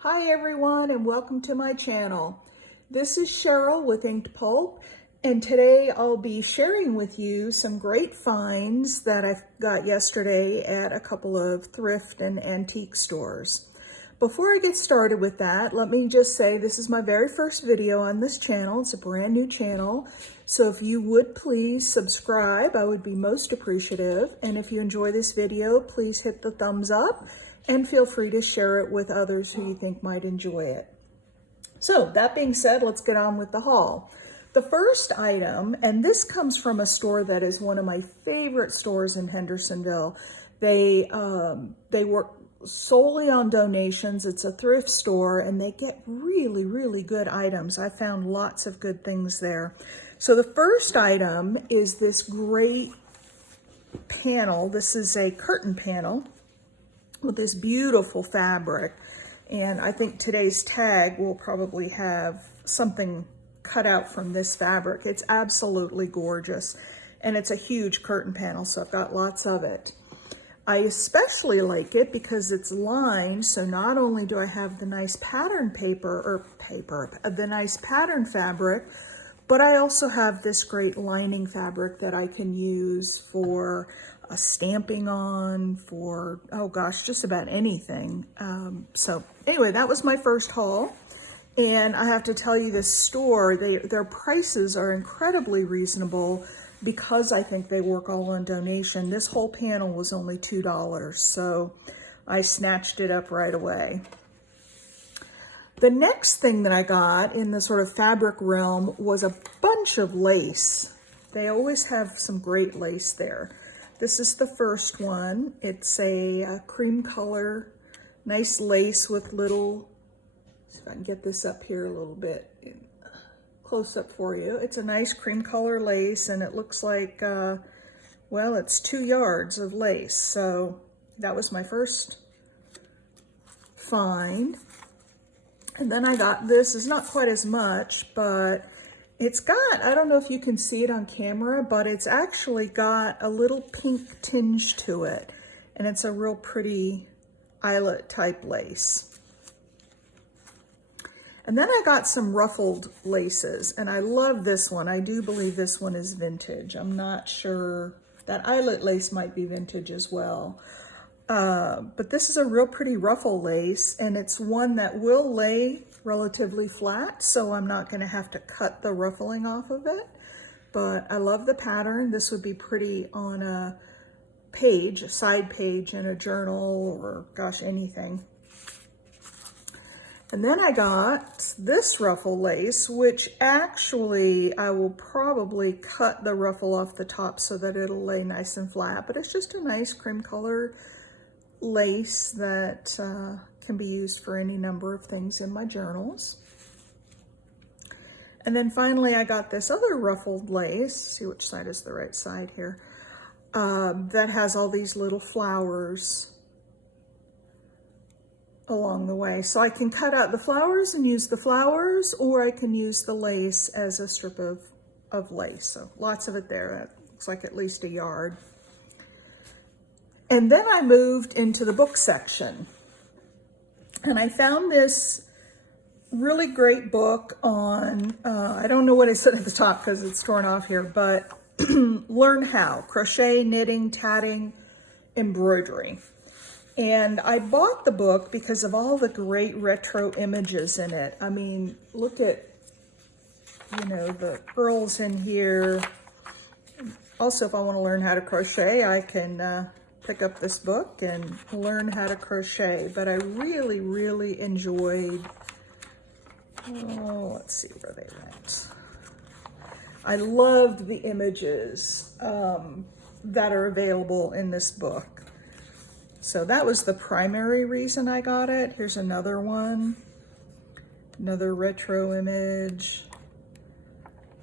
Hi everyone and welcome to my channel. This is Cheryl with Inked Pulp, and today I'll be sharing with you some great finds that I got yesterday at a couple of thrift and antique stores. Before I get started with that, let me just say this is my very first video on this channel. It's a brand new channel, so if you would please subscribe, I would be most appreciative. And if you enjoy this video, please hit the thumbs up and feel free to share it with others who you think might enjoy it. So that being said, let's get on with the haul. The first item, and this comes from a store that is one of my favorite stores in Hendersonville. They work solely on donations. It's a thrift store and they get really good items. I found lots of good things there. So the first item is this great panel. This is a curtain panel with this beautiful fabric, and I think today's tag will probably have something cut out from this fabric. It's absolutely gorgeous, and it's a huge curtain panel, so I've got lots of it. I especially like it because it's lined, so not only do I have the nice pattern the nice pattern fabric, but I also have this great lining fabric that I can use for stamping on, for, oh gosh, just about anything. So anyway, that was my first haul. And I have to tell you, this store, their prices are incredibly reasonable because I think they work all on donation. This whole panel was only $2, so I snatched it up right away. The next thing that I got in the sort of fabric realm was a bunch of lace. They always have some great lace there. This is the first one. It's a cream color, nice lace with little, see if I can get this up here a little bit, close up for you. It's a nice cream color lace, and it looks like, well, it's 2 yards of lace. So that was my first find. And then I got this. It's not quite as much, but it's got, I don't know if you can see it on camera, but it's actually got a little pink tinge to it. And it's a real pretty eyelet type lace. And then I got some ruffled laces, and I love this one. I do believe this one is vintage. I'm not sure. That eyelet lace might be vintage as well. But this is a real pretty ruffle lace, and it's one that will lay relatively flat, so I'm not going to have to cut the ruffling off of it. But I love the pattern. This would be pretty on a page, a side page in a journal, or gosh, anything. And then I got this ruffle lace, which actually I will probably cut the ruffle off the top so that it'll lay nice and flat, but it's just a nice cream color lace that can be used for any number of things in my journals. And then finally I got this other ruffled lace, see which side is the right side here, that has all these little flowers along the way. So I can cut out the flowers and use the flowers, or I can use the lace as a strip of lace. So lots of it there. That looks like at least 1 yard. And then I moved into the book section, and I found this really great book on, I don't know what I said at the top because it's torn off here, but Learn How, crochet, knitting, tatting, embroidery. And I bought the book because of all the great retro images in it. I mean, look at, you know, the girls in here. Also, if I want to learn how to crochet, I can pick up this book and learn how to crochet. But I really enjoyed, oh, let's see where they went. I loved the images that are available in this book. So that was the primary reason I got it. Here's another one, another retro image.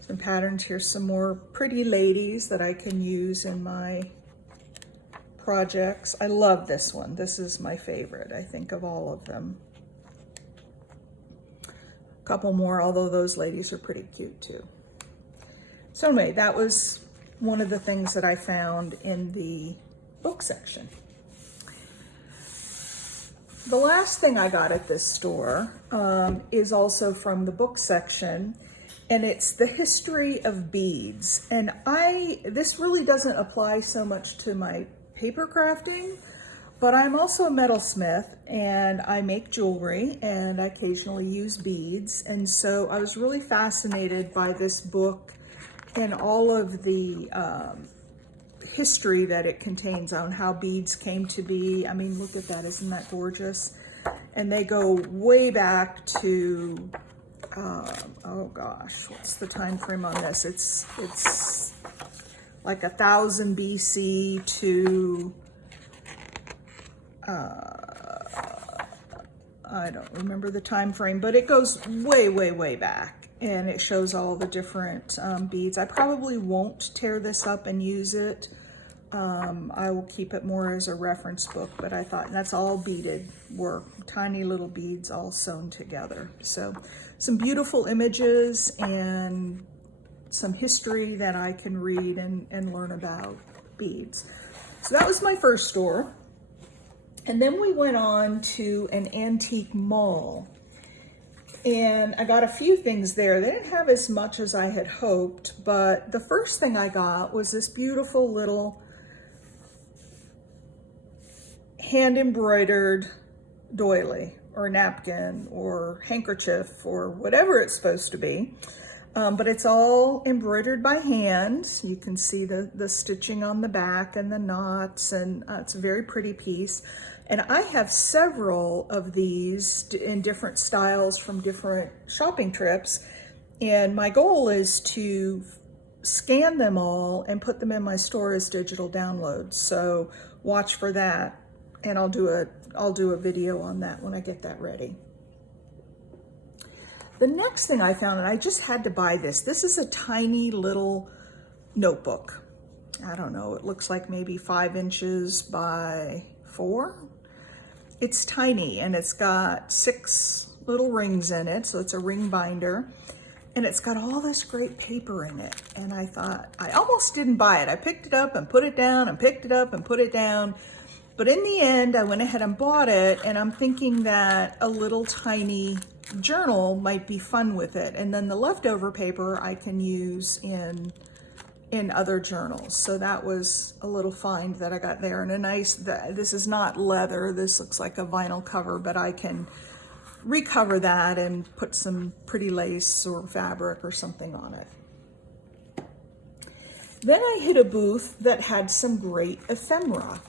Some patterns. Here's some more pretty ladies that I can use in my projects. I love this one. This is my favorite, I think, of all of them. A couple more, although those ladies are pretty cute too. So anyway, that was one of the things that I found in the book section. The last thing I got at this store is also from the book section, and it's the history of beads. And this really doesn't apply so much to my paper crafting, but I'm also a metalsmith and I make jewelry and I occasionally use beads. And so I was really fascinated by this book and all of the history that it contains on how beads came to be. I mean, look at that, isn't that gorgeous? And they go way back to, oh gosh, what's the time frame on this? It's like 1000 BC to, I don't remember the time frame, but it goes way, way, way back. And it shows all the different beads. I probably won't tear this up and use it. I will keep it more as a reference book, but I thought that's all beaded work, tiny little beads all sewn together. So some beautiful images and some history that I can read and learn about beads. So that was my first store. And then we went on to an antique mall. And I got a few things there. They didn't have as much as I had hoped, but the first thing I got was this beautiful little hand-embroidered doily or napkin or handkerchief or whatever it's supposed to be. But it's all embroidered by hand. You can see the stitching on the back and the knots, and it's a very pretty piece. And I have several of these in different styles from different shopping trips. And my goal is to scan them all and put them in my store as digital downloads. So watch for that. And I'll do a video on that when I get that ready. The next thing I found, and I just had to buy this. This is a tiny little notebook. I don't know, it looks like maybe 5 inches by 4. It's tiny and it's got 6 little rings in it, so it's a ring binder. And it's got all this great paper in it. And I thought, I almost didn't buy it. I picked it up and put it down and picked it up and put it down. But in the end, I went ahead and bought it, and I'm thinking that a little tiny journal might be fun with it. And then the leftover paper I can use in other journals. So that was a little find that I got there. And a nice, this is not leather, this looks like a vinyl cover, but I can recover that and put some pretty lace or fabric or something on it. Then I hit a booth that had some great ephemera.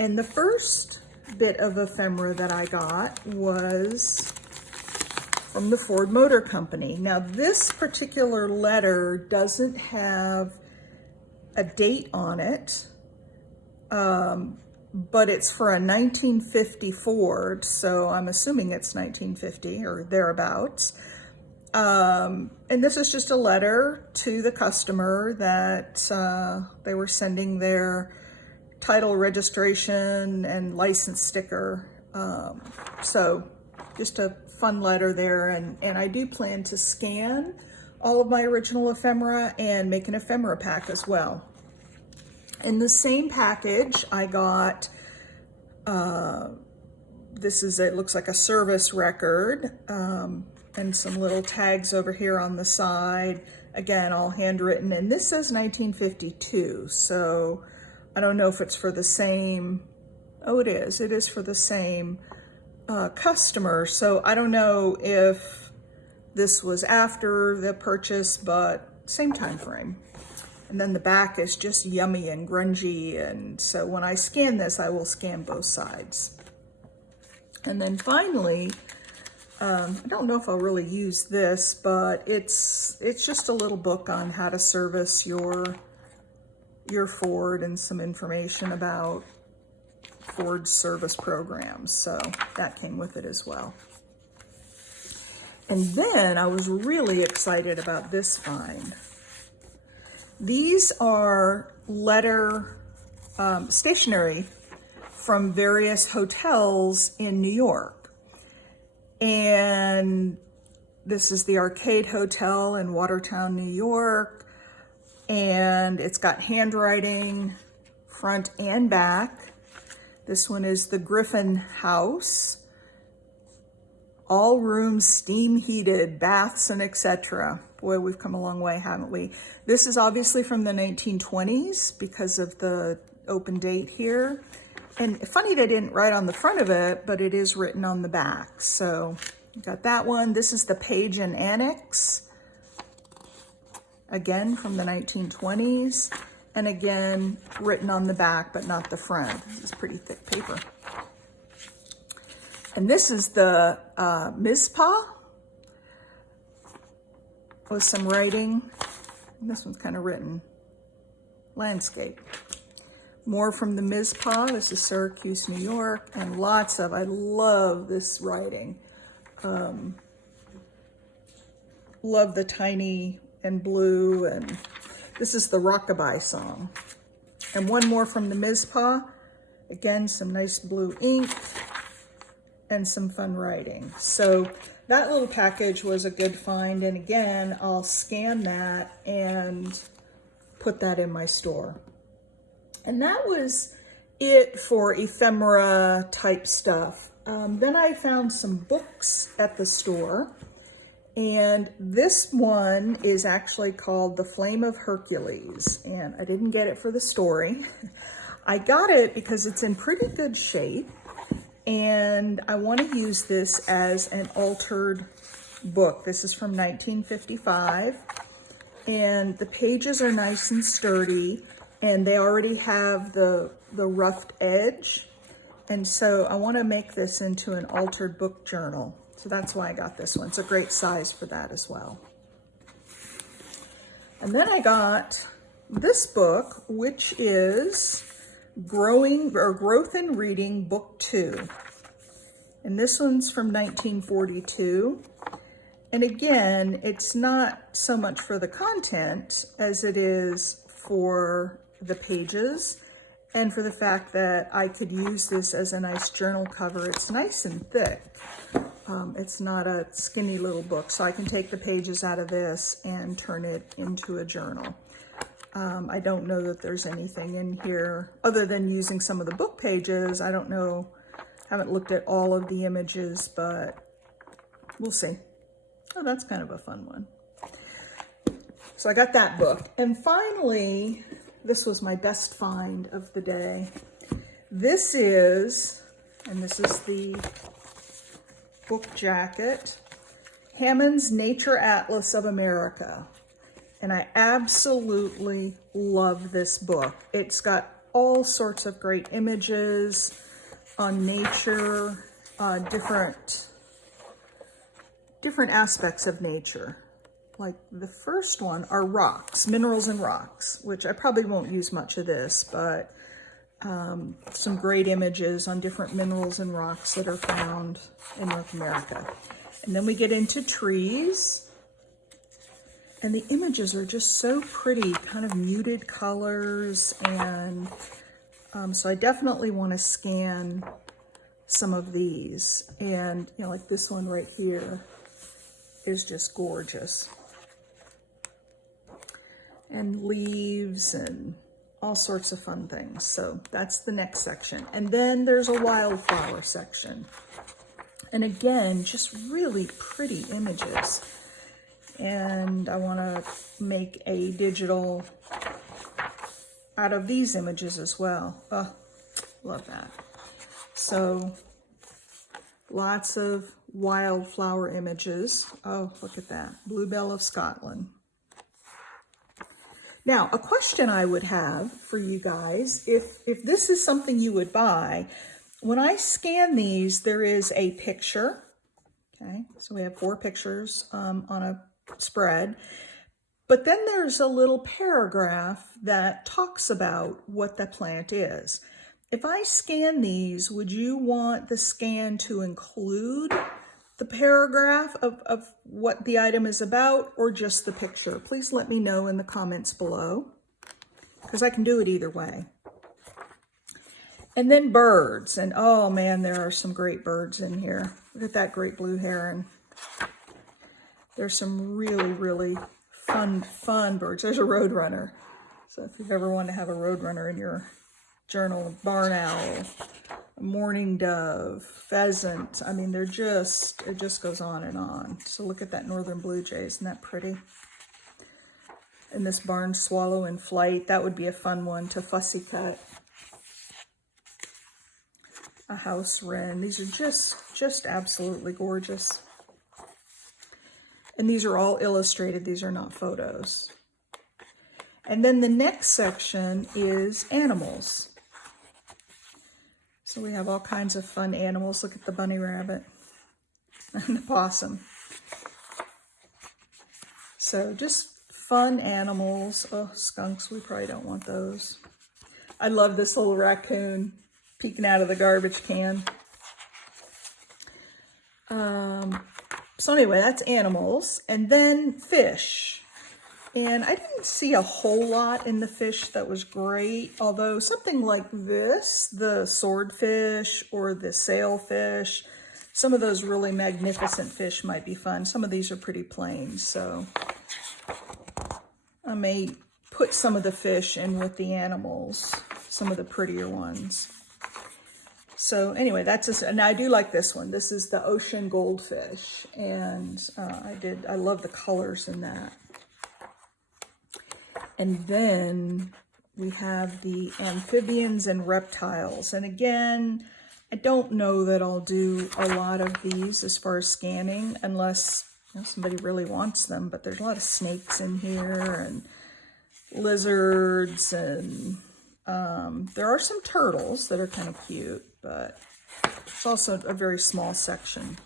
And the first bit of ephemera that I got was from the Ford Motor Company. Now this particular letter doesn't have a date on it, but it's for a 1950 Ford, so I'm assuming it's 1950 or thereabouts. And this is just a letter to the customer that they were sending their title registration and license sticker. So just a fun letter there. And I do plan to scan all of my original ephemera and make an ephemera pack as well. In the same package, I got, it looks like a service record, and some little tags over here on the side. Again, all handwritten, and this says 1952, so I don't know if it's for the same, oh, it is for the same customer. So I don't know if this was after the purchase, but same time frame. And then the back is just yummy and grungy. And so when I scan this, I will scan both sides. And then finally, I don't know if I'll really use this, but it's just a little book on how to service your Ford and some information about Ford's service programs. So that came with it as well. And then I was really excited about this find. These are letter stationery from various hotels in New York. And this is the Arcade Hotel in Watertown, New York. And it's got handwriting front and back. This one is the Griffin House. All rooms steam heated, baths and etc. Boy, we've come a long way, haven't we? This is obviously from the 1920s because of the open date here. And funny they didn't write on the front of it, but it is written on the back. So you got that one. This is the page and annex. Again, from the 1920s. And again, written on the back, but not the front. This is pretty thick paper. And this is the Mizpah with some writing. And this one's kind of written landscape. More from the Mizpah. This is Syracuse, New York, and lots of, I love this writing. Love the tiny and blue, and this is the Rockabye song. And one more from the Mizpah. Again, some nice blue ink and some fun writing. So that little package was a good find. And again, I'll scan that and put that in my store. And that was it for ephemera type stuff. Then I found some books at the store. And this one is actually called The Flame of Hercules. And I didn't get it for the story. I got it because it's in pretty good shape. And I want to use this as an altered book. This is from 1955. And the pages are nice and sturdy. And they already have the roughed edge. And so I want to make this into an altered book journal. So that's why I got this one. It's a great size for that as well. And then I got this book, which is Growth in Reading, Book 2. And this one's from 1942. And again, it's not so much for the content as it is for the pages and for the fact that I could use this as a nice journal cover. It's nice and thick. It's not a skinny little book, so I can take the pages out of this and turn it into a journal. I don't know that there's anything in here other than using some of the book pages. I don't know, haven't looked at all of the images, but we'll see. Oh, that's kind of a fun one. So I got that book. And finally, this was my best find of the day. This is the book jacket, Hammond's Nature Atlas of America. And I absolutely love this book. It's got all sorts of great images on nature, different aspects of nature. Like the first one are rocks, minerals and rocks, which I probably won't use much of this, but some great images on different minerals and rocks that are found in North America. And then we get into trees, and the images are just so pretty, kind of muted colors, and so I definitely want to scan some of these. And you know, like this one right here is just gorgeous. And leaves and all sorts of fun things. So that's the next section. And then there's a wildflower section. And again, just really pretty images. And I want to make a digital out of these images as well. Oh, love that. So lots of wildflower images. Oh, look at that. Bluebell of Scotland. Now, a question I would have for you guys, if this is something you would buy, when I scan these, there is a picture. Okay, so we have 4 pictures on a spread. But then there's a little paragraph that talks about what the plant is. If I scan these, would you want the scan to include the paragraph of what the item is about, or just the picture? Please let me know in the comments below, because I can do it either way. And then birds, and oh man, there are some great birds in here. Look at that great blue heron. There's some really, really fun birds. There's a roadrunner. So if you've ever wanted to have a roadrunner in your journal, barn owl, mourning dove, pheasant. I mean, it just goes on and on. So look at that northern blue jay, isn't that pretty? And this barn swallow in flight, that would be a fun one to fussy cut. A house wren. These are just absolutely gorgeous. And these are all illustrated. These are not photos. And then the next section is animals. So we have all kinds of fun animals. Look at the bunny rabbit and the possum. So just fun animals. Oh, skunks, we probably don't want those. I love this little raccoon peeking out of the garbage can. So anyway, that's animals. And then fish. And I didn't see a whole lot in the fish that was great, although something like this, the swordfish or the sailfish, some of those really magnificent fish might be fun. Some of these are pretty plain, so I may put some of the fish in with the animals, some of the prettier ones. So anyway, and I do like this one. This is the ocean goldfish, and I love the colors in that. And then we have the amphibians and reptiles. And again, I don't know that I'll do a lot of these as far as scanning, unless somebody really wants them. But there's a lot of snakes in here and lizards, and there are some turtles that are kind of cute, but it's also a very small section.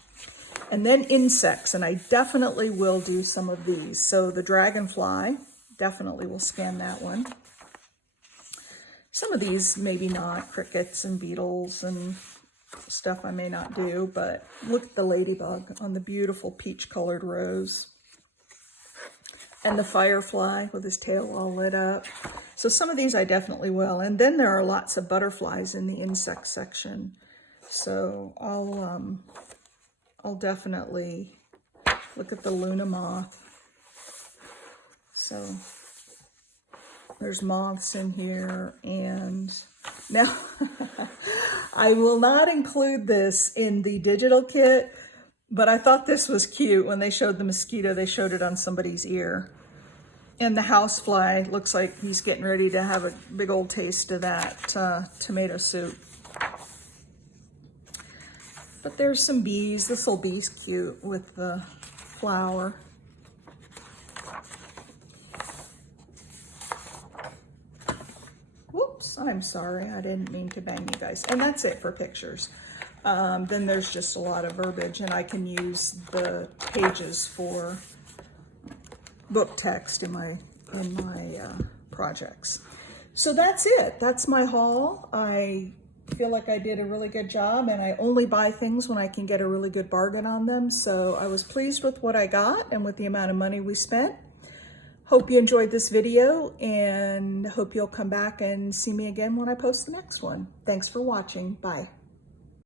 And then insects, and I definitely will do some of these. So the dragonfly, definitely will scan that one. Some of these maybe not, crickets and beetles and stuff I may not do, but look at the ladybug on the beautiful peach colored rose. And the firefly with his tail all lit up. So some of these I definitely will. And then there are lots of butterflies in the insect section. So I'll definitely look at the Luna moth. So there's moths in here. And now I will not include this in the digital kit, but I thought this was cute. When they showed the mosquito, they showed it on somebody's ear. And the housefly looks like he's getting ready to have a big old taste of that tomato soup. But there's some bees. This little bee's cute with the flower. Whoops, I'm sorry. I didn't mean to bang you guys. And that's it for pictures. Then there's just a lot of verbiage, and I can use the pages for book text in my projects. So that's it. That's my haul. I feel like I did a really good job, and I only buy things when I can get a really good bargain on them. So I was pleased with what I got and with the amount of money we spent. Hope you enjoyed this video, and hope you'll come back and see me again when I post the next one. Thanks for watching. Bye.